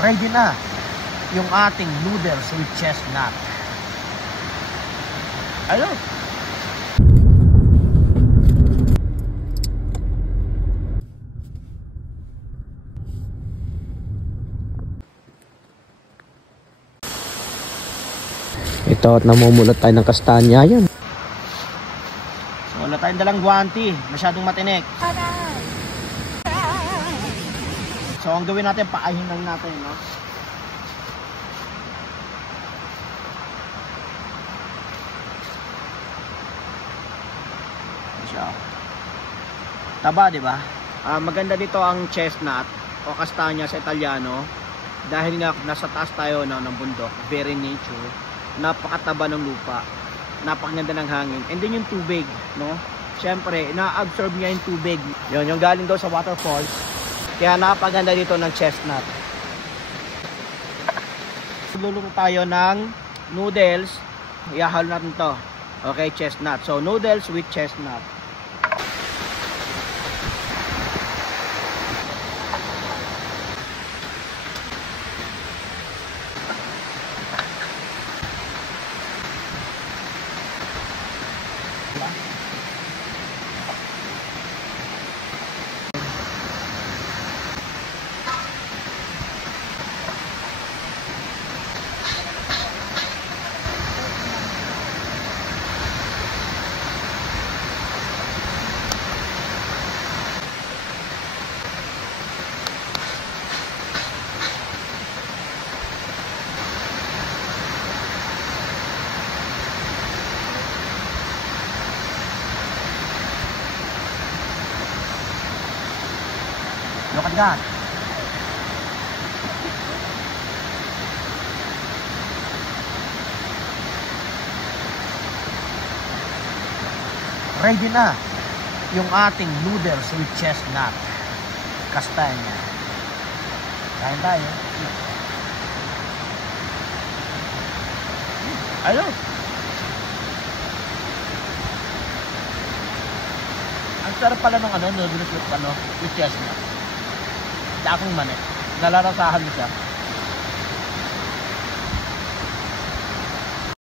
Ready na yung ating noodles with chestnut. Ayun. Ito at namumulat tayo ng kastanya yan. So wala tayong dalang guwanti, masyadong matinik. So ang gawin natin, paahin lang natin, no? So, taba, di ba? Maganda dito ang chestnut o kastanya sa Italiano dahil nga nasa taas tayo, no, ng bundok, very nature, napakataba ng lupa, napakaganda ng hangin, and then yung tubig, no? Siyempre, na-absorb niya yung tubig. Yun, yung galing daw sa waterfalls. Kaya napaganda dito ng chestnut. Luluto tayo ng noodles. Ihahalo natin to. Okay, chestnut. So, noodles with chestnut. Look at that. Ready na yung ating noodles with chestnut. Kastanya. Kain tayo. Ayun. Ang sarap pala ng noodles with chestnut. Dakong mani. Nalarasahan mo siya.